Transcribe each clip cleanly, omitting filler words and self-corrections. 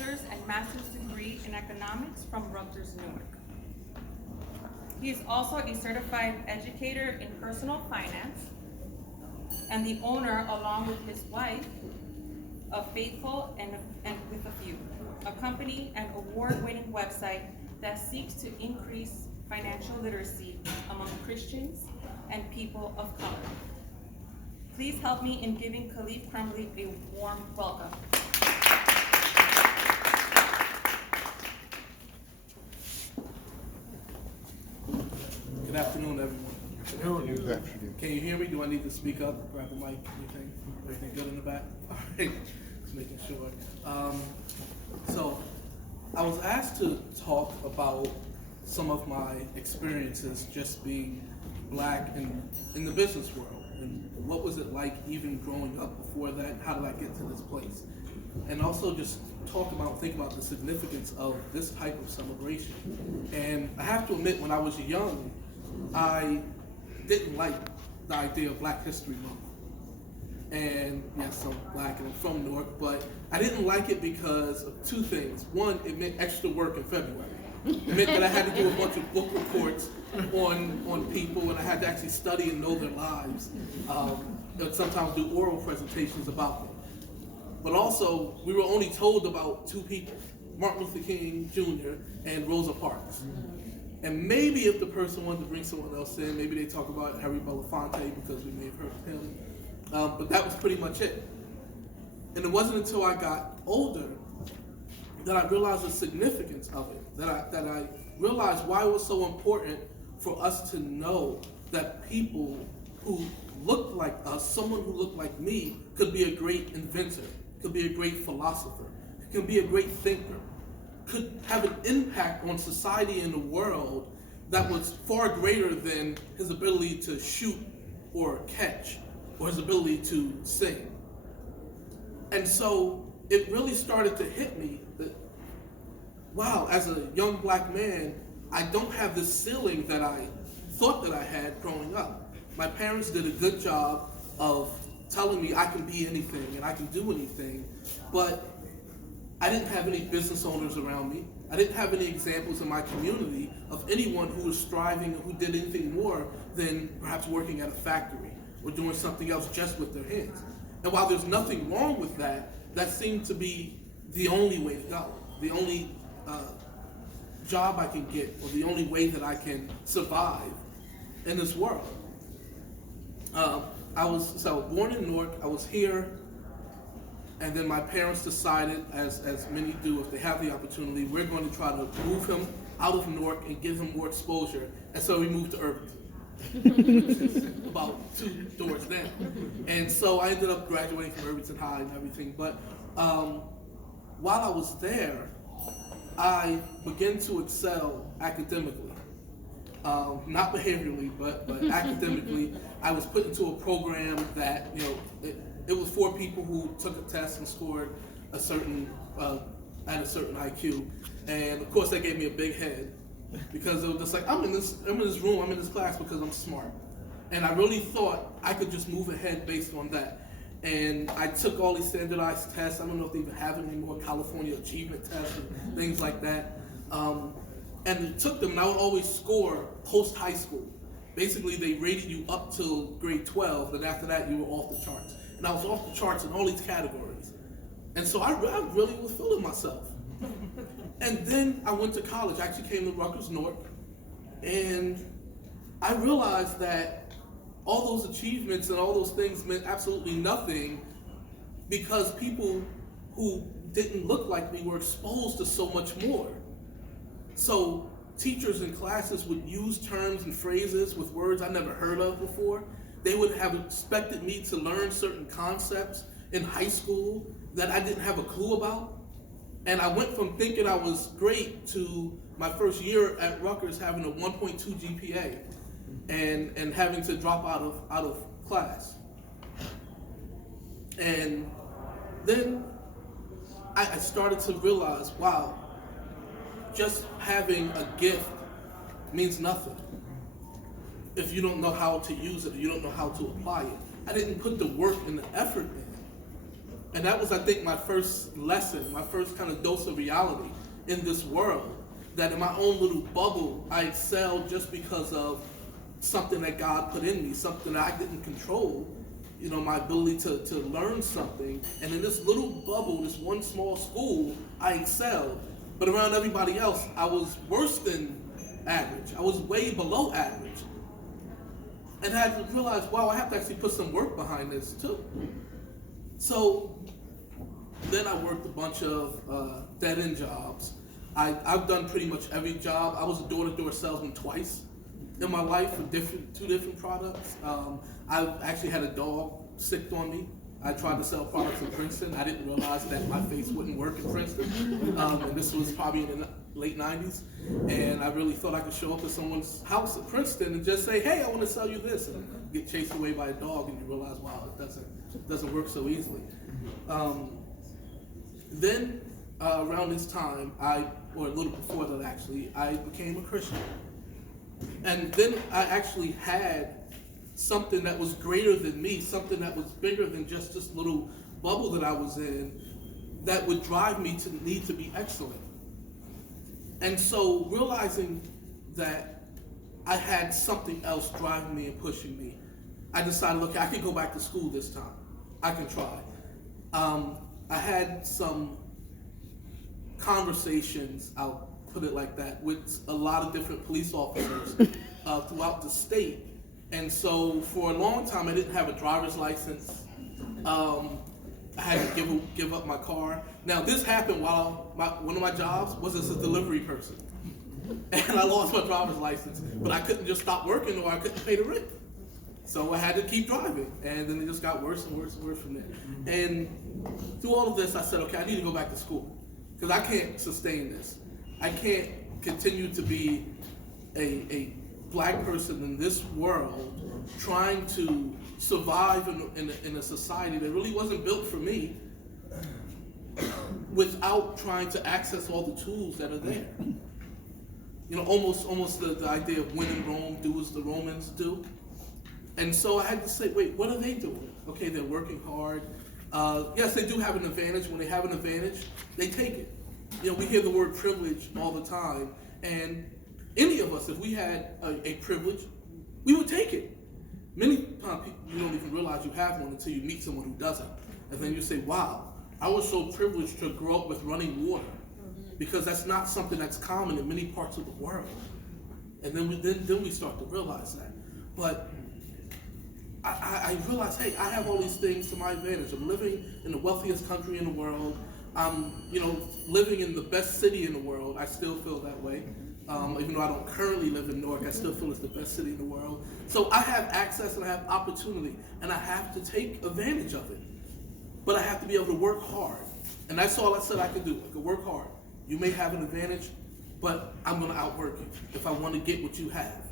bachelor's and master's degree in economics from Rutgers, Newark. He is also a certified educator in personal finance and the owner, along with his wife, of Faithful and with a Few, a company and award-winning website that seeks to increase financial literacy among Christians and people of color. Please help me in giving Khalif Crumbly a warm welcome. Good afternoon, everyone. Good afternoon. Can you hear me? Do I need to speak up, grab a mic, anything? Everything good in the back? All right, just making sure. So I was asked to talk about some of my experiences just being Black in the business world, and what was it like even growing up before that? How did I get to this place? And also just think about the significance of this type of celebration. And I have to admit, when I was young, I didn't like the idea of Black History Month. And yes, I'm Black and I'm from Newark, but I didn't like it because of two things. One, it meant extra work in February. It meant that I had to do a bunch of book reports on people, and I had to actually study and know their lives, and sometimes do oral presentations about them. But also, we were only told about two people, Martin Luther King Jr. and Rosa Parks. And maybe if the person wanted to bring someone else in, maybe they talk about Harry Belafonte because we may have heard of him. But that was pretty much it. And it wasn't until I got older that I realized the significance of it, that I realized why it was so important for us to know that people who looked like us, someone who looked like me, could be a great inventor, could be a great philosopher, could be a great thinker, could have an impact on society and the world that was far greater than his ability to shoot or catch or his ability to sing. And so it really started to hit me that, wow, as a young Black man, I don't have the ceiling that I thought that I had growing up. My parents did a good job of telling me I can be anything and I can do anything, but I didn't have any business owners around me. I didn't have any examples in my community of anyone who was striving or who did anything more than perhaps working at a factory or doing something else just with their hands. And while there's nothing wrong with that, that seemed to be the only way to go, the only job I can get, or the only way that I can survive in this world. I was born in Newark. I was here, and then my parents decided, as many do if they have the opportunity, we're going to try to move him out of Newark and give him more exposure. And so we moved to Irvington, which is about 2 doors down. And so I ended up graduating from Irvington High and everything. But while I was there, I began to excel academically. Not behaviorally, but academically. I was put into a program that, it was for people who took a test and scored at a certain IQ. And of course that gave me a big head, because it was just like, I'm in this room, I'm in this class because I'm smart. And I really thought I could just move ahead based on that. And I took all these standardized tests. I don't know if they even have it anymore, California achievement tests and things like that. And took them, and I would always score post-high school. Basically, they rated you up till grade 12, and after that, you were off the charts. And I was off the charts in all these categories. And so I really was feeling myself. And then I went to college. I actually came to Rutgers, Newark, and I realized that all those achievements and all those things meant absolutely nothing, because people who didn't look like me were exposed to so much more. So teachers in classes would use terms and phrases with words I never heard of before. They would have expected me to learn certain concepts in high school that I didn't have a clue about. And I went from thinking I was great to my first year at Rutgers having a 1.2 GPA and having to drop out of class. And then I started to realize, wow, just having a gift means nothing if you don't know how to use it, or you don't know how to apply it. I didn't put the work and the effort in. And that was, I think, my first lesson, my first kind of dose of reality in this world, that in my own little bubble, I excelled just because of something that God put in me, something that I didn't control, my ability to learn something. And in this little bubble, this one small school, I excelled. But around everybody else, I was worse than average. I was way below average. And I had to realize, wow, I have to actually put some work behind this too. So then I worked a bunch of dead-end jobs. I've done pretty much every job. I was a door-to-door salesman twice in my life for two different products. I've actually had a dog sick on me. I tried to sell products in Princeton. I didn't realize that my face wouldn't work in Princeton. And this was probably in the late 90s. And I really thought I could show up at someone's house at Princeton and just say, hey, I want to sell you this, and get chased away by a dog, and you realize, wow, it doesn't work so easily. Then around this time, or a little before that actually, I became a Christian. And then I actually had something that was greater than me, something that was bigger than just this little bubble that I was in, that would drive me to need to be excellent. And so realizing that I had something else driving me and pushing me, I decided, look, I can go back to school this time. I can try. I had some conversations, I'll put it like that, with a lot of different police officers throughout the state. And so for a long time, I didn't have a driver's license. I had to give up my car. Now, this happened while one of my jobs was as a delivery person. And I lost my driver's license, but I couldn't just stop working or I couldn't pay the rent. So I had to keep driving, and then it just got worse and worse and worse from there. And through all of this, I said, okay, I need to go back to school, because I can't sustain this. I can't continue to be a black person in this world trying to survive in a society that really wasn't built for me without trying to access all the tools that are there. Almost the idea of when in Rome, do as the Romans do. And so I had to say, wait, what are they doing? Okay, they're working hard. Yes, they do have an advantage. When they have an advantage, they take it. We hear the word privilege all the time, and any of us, if we had a privilege, we would take it. Many times you don't even realize you have one until you meet someone who doesn't. And then you say, wow, I was so privileged to grow up with running water, because that's not something that's common in many parts of the world. And then we start to realize that. But I realized, hey, I have all these things to my advantage. I'm living in the wealthiest country in the world. I'm, living in the best city in the world. I still feel that way. Even though I don't currently live in Newark, I still feel it's the best city in the world. So I have access and I have opportunity, and I have to take advantage of it. But I have to be able to work hard. And that's all I said I could do. I could work hard. You may have an advantage, but I'm going to outwork you if I want to get what you have.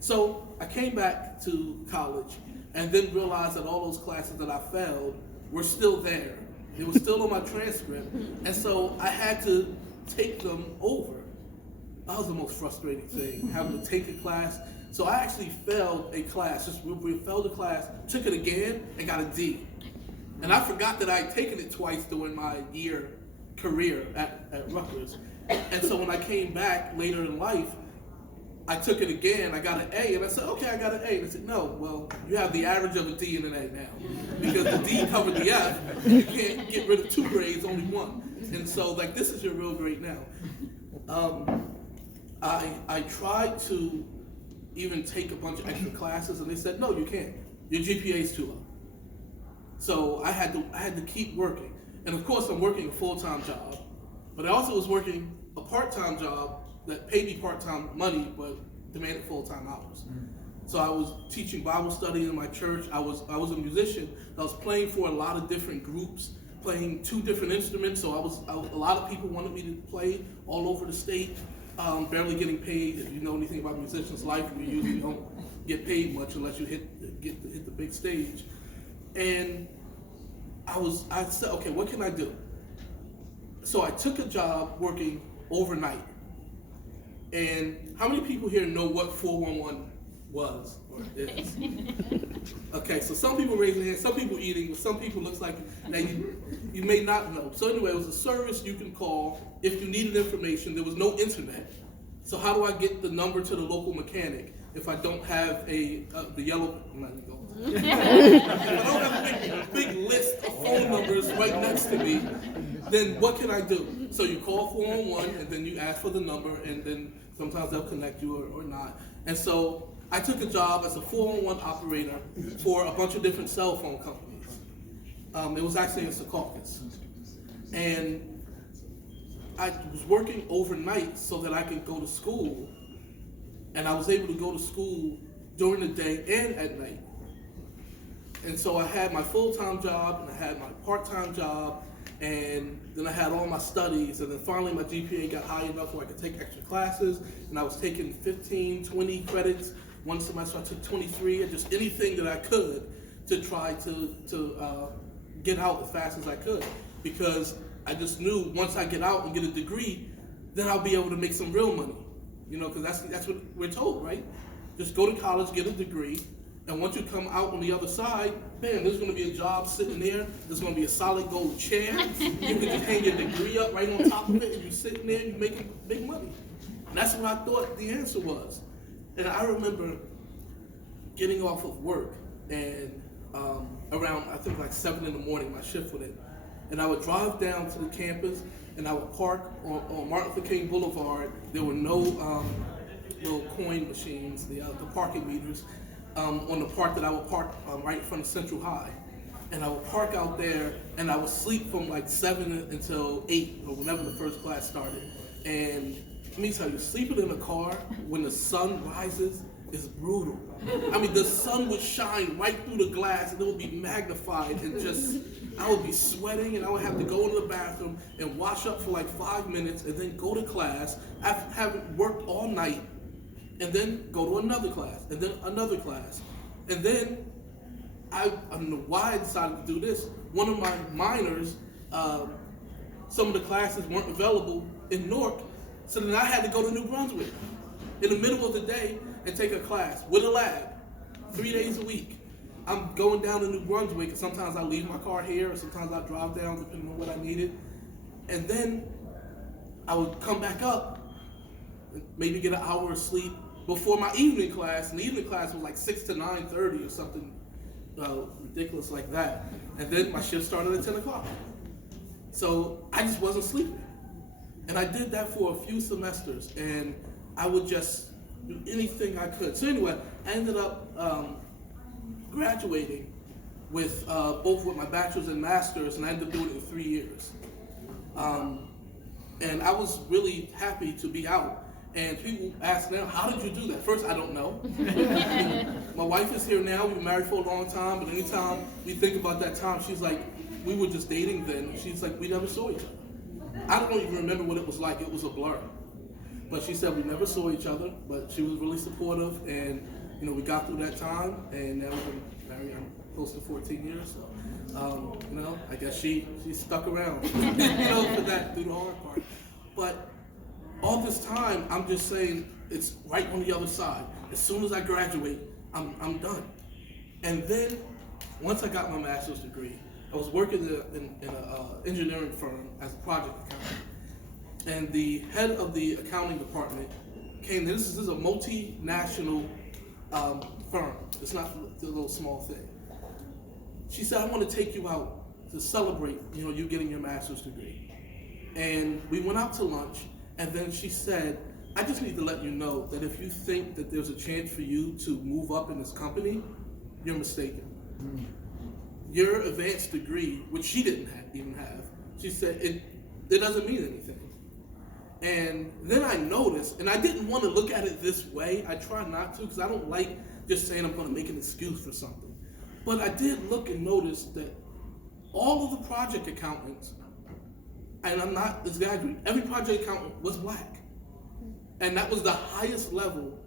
So I came back to college and then realized that all those classes that I failed were still there. They were still on my transcript. And so I had to take them over. That was the most frustrating thing, having to take a class. So I actually failed a class, we failed a class, took it again, and got a D. And I forgot that I had taken it twice during my career at Rutgers. And so when I came back later in life, I took it again, I got an A, and I said, okay, I got an A. And I said, no, well, you have the average of a D and an A now. Because the D covered the F, you can't get rid of 2 grades, only 1. And so, this is your real grade now. I tried to even take a bunch of extra classes, and they said, no, you can't. Your GPA is too low. So I had to keep working. And of course, I'm working a full-time job, but I also was working a part-time job that paid me part-time money, but demanded full-time hours. So I was teaching Bible study in my church. I was a musician. I was playing for a lot of different groups, playing 2 different instruments. So a lot of people wanted me to play all over the state, barely getting paid. If you know anything about musicians' life, you usually don't get paid much unless you hit the big stage. And I said, okay, what can I do? So I took a job working overnight. And how many people here know what 411 was or is? Okay, so some people raising their hands, some people eating, but some people looks like that you may not know. So anyway, it was a service you can call if you needed information. There was no internet. So how do I get the number to the local mechanic if I don't have the yellow? I'm not even going. If I don't have a big list of phone numbers right next to me, then what can I do? So you call 411 and then you ask for the number, and then sometimes they'll connect you or not. And so I took a job as a 411 operator for a bunch of different cell phone companies. It was actually in Secaucus. And I was working overnight so that I could go to school, and I was able to go to school during the day and at night. And so I had my full-time job, and I had my part-time job, and then I had all my studies, and then finally my GPA got high enough where I could take extra classes, and I was taking 15, 20 credits. One semester I took 23, and just anything that I could to try to get out as fast as I could, because I just knew once I get out and get a degree, then I'll be able to make some real money, because that's what we're told, right? Just go to college, get a degree, and once you come out on the other side, man, there's going to be a job sitting there. There's going to be a solid gold chair. You can just hang your degree up right on top of it, and you're sitting there and you're making big money. And that's what I thought the answer was. And I remember getting off of work, and around, I think like 7 in the morning, my shift would end. And I would drive down to the campus, and I would park on Martin Luther King Boulevard. There were no little coin machines, the parking meters. On the part that I would park right in front of Central High. And I would park out there, and I would sleep from like 7 until 8, or whenever the first class started. And let me tell you, sleeping in a car when the sun rises is brutal. I mean, the sun would shine right through the glass, and it would be magnified, and just, I would be sweating, and I would have to go to the bathroom and wash up for like 5 minutes, and then go to class. After having worked all night, and then go to another class, and then another class. And then, I don't know why I decided to do this. One of my minors, some of the classes weren't available in Newark, so then I had to go to New Brunswick in the middle of the day and take a class with a lab, 3 days a week. I'm going down to New Brunswick, and sometimes I leave my car here, or sometimes I drive down depending on what I needed. And then I would come back up, maybe get an hour of sleep before my evening class, and the evening class was like 6 to 9:30 or something ridiculous like that. And then my shift started at 10 o'clock. So I just wasn't sleeping. And I did that for a few semesters, and I would just do anything I could. So anyway, I ended up graduating with both with my bachelor's and master's, and I ended up doing it in 3 years. And I was really happy to be out. And people ask now, how did you do that? First, I don't know. My wife is here now. We've been married for a long time, but anytime we think about that time, she's like, we were just dating then. She's like, we never saw each other. I don't even remember what it was like. It was a blur. But she said we never saw each other, but she was really supportive, and we got through that time, and now we've been married close to 14 years. So, I guess she stuck around, for that through the hard part. But all this time, I'm just saying it's right on the other side. As soon as I graduate, I'm done. And then, once I got my master's degree, I was working in an engineering firm as a project accountant. And the head of the accounting department came. This is a multinational firm. It's not a little small thing. She said, I want to take you out to celebrate, you getting your master's degree. And we went out to lunch. And then she said, I just need to let you know that if you think that there's a chance for you to move up in this company, you're mistaken. Your advanced degree, which she didn't even have, she said, it doesn't mean anything. And then I noticed, and I didn't want to look at it this way. I try not to, because I don't like just saying I'm going to make an excuse for something. But I did look and notice that all of the project accountants, and I'm not exaggerating, every project accountant was black. And that was the highest level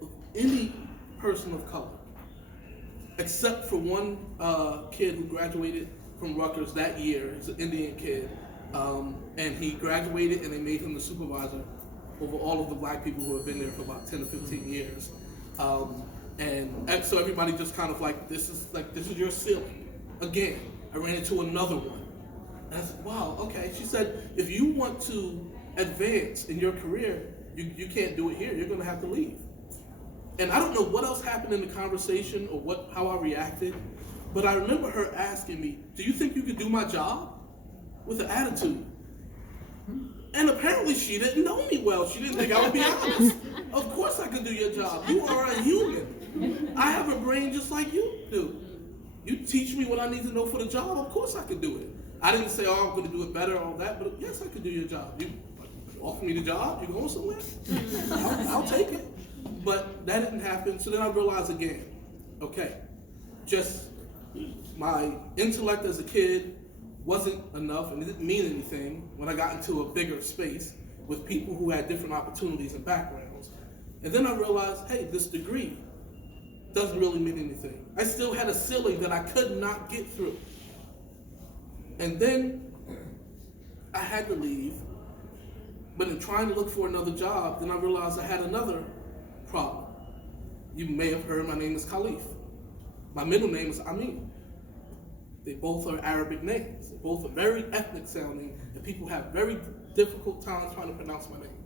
of any person of color, except for one kid who graduated from Rutgers that year. He's an Indian kid. And he graduated, and they made him the supervisor over all of the black people who have been there for about 10 to 15 years. And so everybody just kind of like, this is your ceiling. Again, I ran into another one. And I said, wow, okay. She said, if you want to advance in your career, you can't do it here. You're going to have to leave. And I don't know what else happened in the conversation or how I reacted, but I remember her asking me, do you think you could do my job? With an attitude. And apparently she didn't know me well. She didn't think I would be honest. Of course I can do your job. You are a human. I have a brain just like you do. You teach me what I need to know for the job, of course I can do it. I didn't say, oh, I'm going to do it better, all that, but yes, I could do your job. You offer me the job, you going somewhere? I'll take it. But that didn't happen, so then I realized again, okay, just my intellect as a kid wasn't enough and it didn't mean anything when I got into a bigger space with people who had different opportunities and backgrounds. And then I realized, hey, this degree doesn't really mean anything. I still had a ceiling that I could not get through. And then I had to leave, but in trying to look for another job, then I realized I had another problem. You may have heard my name is Khalif. My middle name is Amin. They both are Arabic names. They both are very ethnic sounding, and people have very difficult times trying to pronounce my name.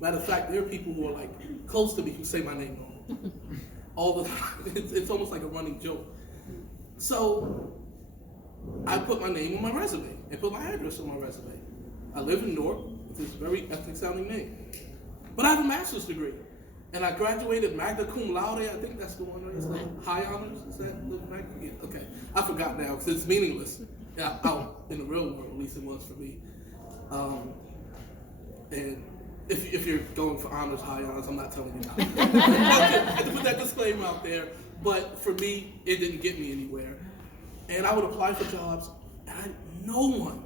Matter of fact, there are people who are like close to me who say my name wrong. All the time. It's almost like a running joke. So I put my name on my resume and put my address on my resume. I live in Newark with this very ethnic sounding name. But I have a master's degree. And I graduated magna cum laude. I think that's the one, right? It's like high honors. Is that the magna? Yeah, okay. I forgot now because it's meaningless. Yeah, out in the real world, at least it was for me. And if you're going for honors, high honors, I'm not telling you now. I had to put that disclaimer out there. But for me, it didn't get me anywhere. And I would apply for jobs, and no one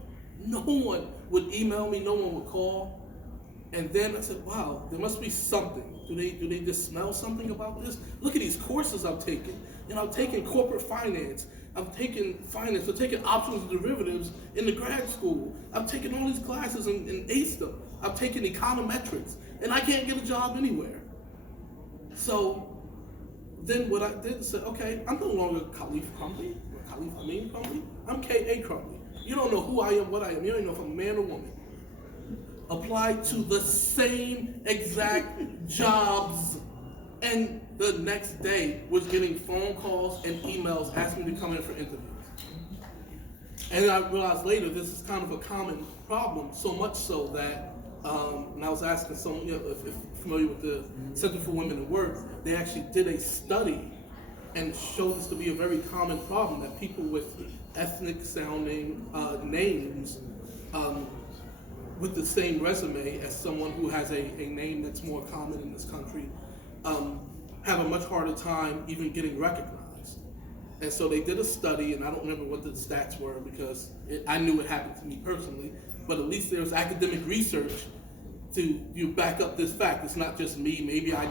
would email me, no one would call. And then I said, wow, there must be something. Do they just smell something about this? Look at these courses I've taken. I've taken corporate finance. I've taken finance. I've taken options and derivatives in the grad school. I've taken all these classes and aced them. I've taken econometrics, and I can't get a job anywhere. So then what I did is say, okay, I'm no longer Khalif Crumbly, or Khalif Amin Crumbly. I'm K.A. Crumbly. You don't know who I am, what I am. You don't even know if I'm a man or woman. Applied to the same exact jobs, and the next day was getting phone calls and emails asking me to come in for interviews. And I realized later this is kind of a common problem, so much so that, and I was asking someone, if you're familiar with the Center for Women in Work, they actually did a study and showed this to be a very common problem, that people with ethnic sounding names with the same resume as someone who has a name that's more common in this country, have a much harder time even getting recognized. And so they did a study, and I don't remember what the stats were because I knew it happened to me personally, but at least there's academic research to back up this fact. It's not just me. Maybe I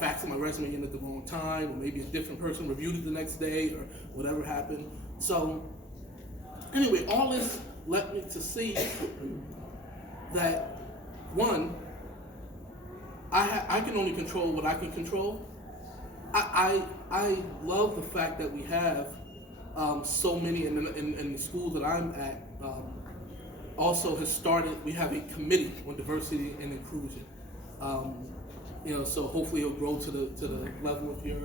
faxed my resume in at the wrong time, or maybe a different person reviewed it the next day, or whatever happened. So anyway, all this led me to see that, one, I can only control what I can control. I love the fact that we have so many in the school that I'm at. Also has started, we have a committee on diversity and inclusion. So hopefully it'll grow to the level of your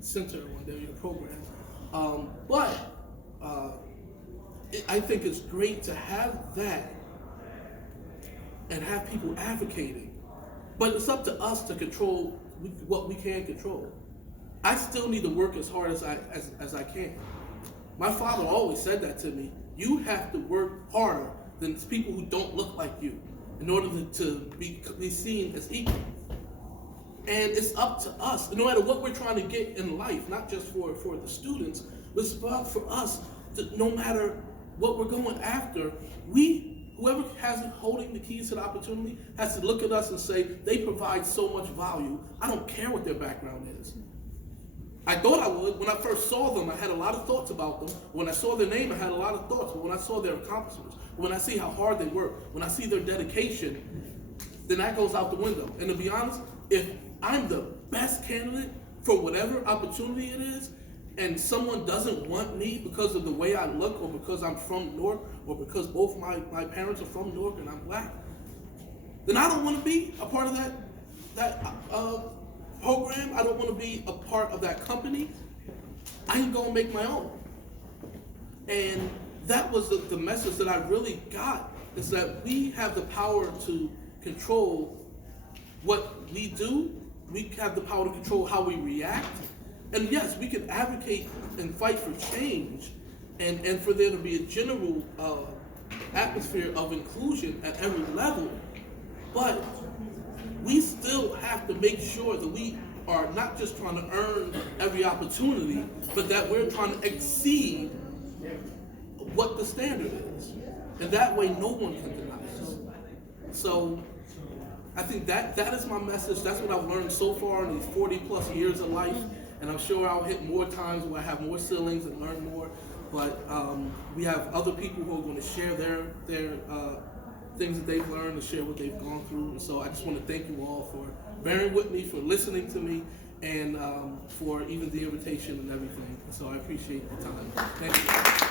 center one day, your program. I think it's great to have that and have people advocating. But it's up to us to control what we can control. I still need to work as hard as I can. My father always said that to me. You have to work harder than people who don't look like you in order to be seen as equal. And it's up to us, no matter what we're trying to get in life, not just for the students, but it's about for us, no matter what we're going after, whoever has it holding the keys to the opportunity has to look at us and say, they provide so much value, I don't care what their background is. I thought I would. When I first saw them, I had a lot of thoughts about them. When I saw their name, I had a lot of thoughts. But when I saw their accomplishments, when I see how hard they work, when I see their dedication, then that goes out the window. And to be honest, if I'm the best candidate for whatever opportunity it is, and someone doesn't want me because of the way I look, or because I'm from Newark, or because both my parents are from Newark and I'm black, then I don't want to be a part of that program. I don't want to be a part of that company. I can go and make my own. And that was the message that I really got, is that we have the power to control what we do. We have the power to control how we react. And yes, we can advocate and fight for change, and for there to be a general atmosphere of inclusion at every level. But we still have to make sure that we are not just trying to earn every opportunity, but that we're trying to exceed what the standard is. And that way no one can deny us. So I think that is my message. That's what I've learned so far in these 40 plus years of life. And I'm sure I'll hit more times where I have more ceilings and learn more. But we have other people who are going to share their things that they've learned and share what they've gone through. And so I just want to thank you all for bearing with me, for listening to me, and for even the invitation and everything. So I appreciate the time. Thank you.